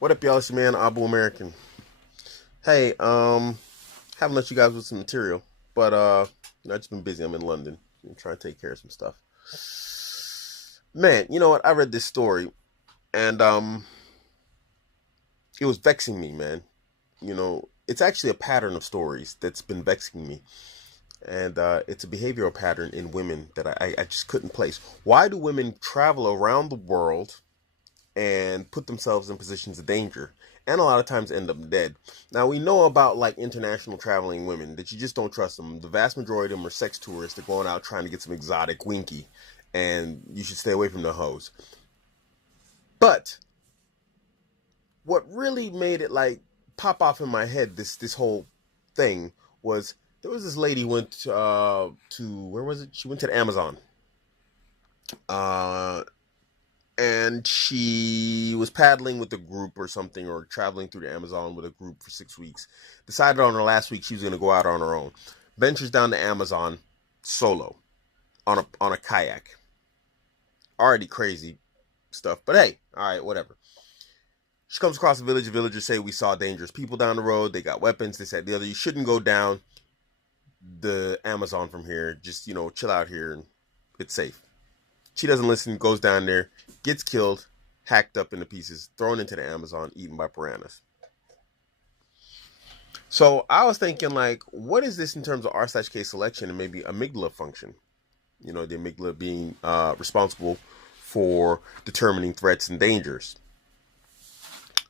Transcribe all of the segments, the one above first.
What up, y'all? It's your man, Abuamerican. Hey, haven't let you guys with some material, but I've just been busy. I'm in London. I'm trying to take care of some stuff. Man, you know what? I read this story, and it was vexing me, man. It's actually a pattern of stories that's been vexing me, and it's a behavioral pattern in women that I just couldn't place. Why do women travel around the world and put themselves in positions of danger and a lot of times end up dead? Now, we know about like international traveling women that you just don't trust them. The vast majority of them are sex tourists. They're going out trying to get some exotic winky, and you should stay away from the hoes. But what really made it like pop off in my head, this whole thing, was there was this lady went to where was it? She went to the Amazon. Uh, and she was paddling with a group or something, or traveling through the Amazon with a group for 6 weeks. Decided on her last week she was going to go out on her own. Ventures down the Amazon solo on a kayak. Already crazy stuff, but hey, all right, whatever. She comes across a village. The villagers say, "We saw dangerous people down the road. They got weapons." They said the other, "You shouldn't go down the Amazon from here. Just chill out here, and it's safe." She doesn't listen, goes down there, gets killed, hacked up into pieces, thrown into the Amazon, eaten by piranhas. So I was thinking, like, what is this in terms of R/K selection and maybe amygdala function? The amygdala being responsible for determining threats and dangers.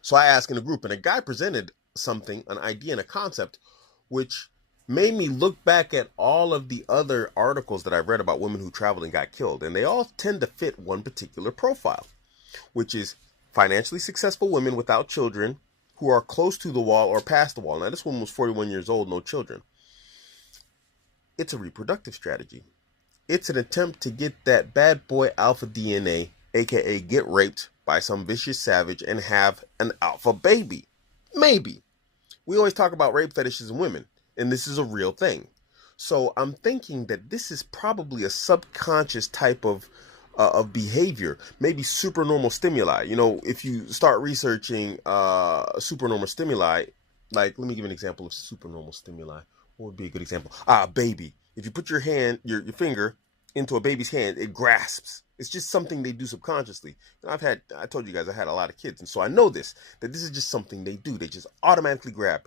So I asked in a group, and a guy presented something, an idea and a concept, which made me look back at all of the other articles that I've read about women who traveled and got killed. And they all tend to fit one particular profile, which is financially successful women without children who are close to the wall or past the wall. Now, this woman was 41 years old, no children. It's a reproductive strategy. It's an attempt to get that bad boy alpha DNA, aka get raped by some vicious savage and have an alpha baby. Maybe. We always talk about rape fetishes in women, and this is a real thing. So I'm thinking that this is probably a subconscious type of behavior, maybe supernormal stimuli. If you start researching supernormal stimuli, like, let me give an example of supernormal stimuli. What would be a good example? Baby. If you put your your finger into a baby's hand, it grasps. It's just something they do subconsciously. And I told you guys I had a lot of kids, and so I know that this is just something they do. They just automatically grab.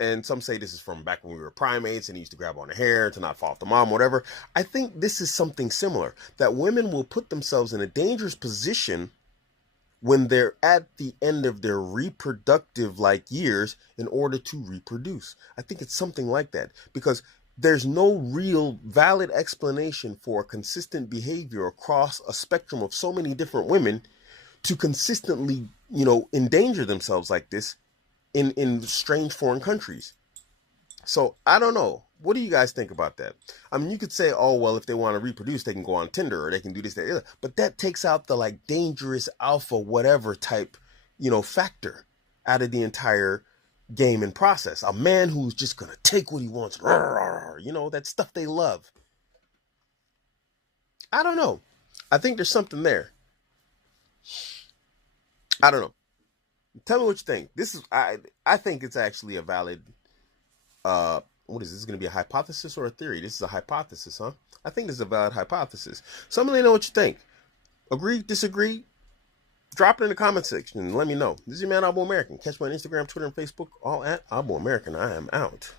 And some say this is from back when we were primates and he used to grab on the hair to not fall off the mom, whatever. I think this is something similar, that women will put themselves in a dangerous position when they're at the end of their reproductive years in order to reproduce. I think it's something like that, because there's no real valid explanation for consistent behavior across a spectrum of so many different women to consistently, endanger themselves like this in strange foreign countries. So I don't know. What do you guys think about that? I mean, you could say, oh, well, if they want to reproduce, they can go on Tinder or they can do this, that, the other. But that takes out the dangerous alpha whatever type, factor out of the entire game and process. A man who's just going to take what he wants, that stuff they love. I don't know. I think there's something there. I don't know. Tell me what you think. I think it's actually a valid what is this? This is going to be a hypothesis or a theory? This is a hypothesis, huh? I think this is a valid hypothesis. Somebody know what you think. Agree, disagree? Drop it in the comment section and let me know. This is your man, Abuamerican. Catch me on Instagram, Twitter, and Facebook, all at Abuamerican. I am out.